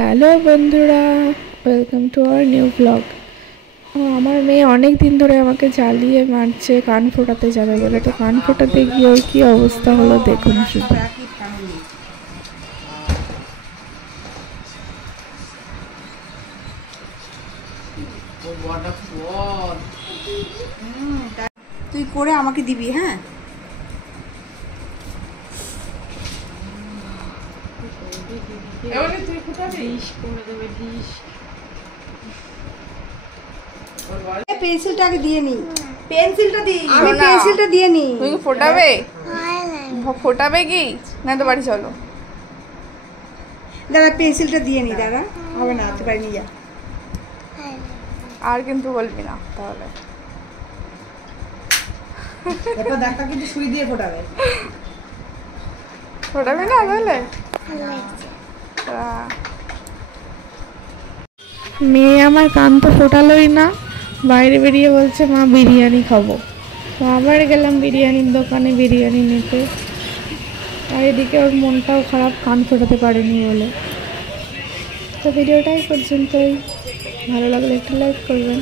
Hello বন্ধুরা, welcome to our new blog. আমার মেয়ে অনেক দিন ধরে আমাকে জ্বালিয়ে মারছে কান ফোটাতে যাবে বলে। তো কান ফোটাতে গিয়ে ওর কী অবস্থা হলো দেখুন শুধু। তুই করে আমাকে দিবি। হ্যাঁ, পেন্সিলটা আগে দিয়ে নি। পেন্সিলটা দি, আমি পেন্সিলটা দিয়ে নি। তুমি কি ফোটাবে? ফোটাবে কি না? তো বাড়ি চলো। দাদা পেন্সিলটা দিয়ে নি। দাদা হবে না, তুই বাড়ি নিয়ে যা। আর কিন্তু বলবি না তাহলে। এটা দেখা কিন্তু সুই দিয়ে ফোটাবে। ফোটাবি না তাহলে? মেয়ে আমার কান তো ফোটালোই না, বাইরে বেরিয়ে বলছে মা বিরিয়ানি খাবো। তো আবার গেলাম বিরিয়ানির দোকানে বিরিয়ানি নিতে। আর এদিকে ওর মনটাও খারাপ, কান ফোটাতে পারেনি বলে। তো ভিডিওটাই পর্যন্তই। ভালো লাগলে একটু লাইক করবেন।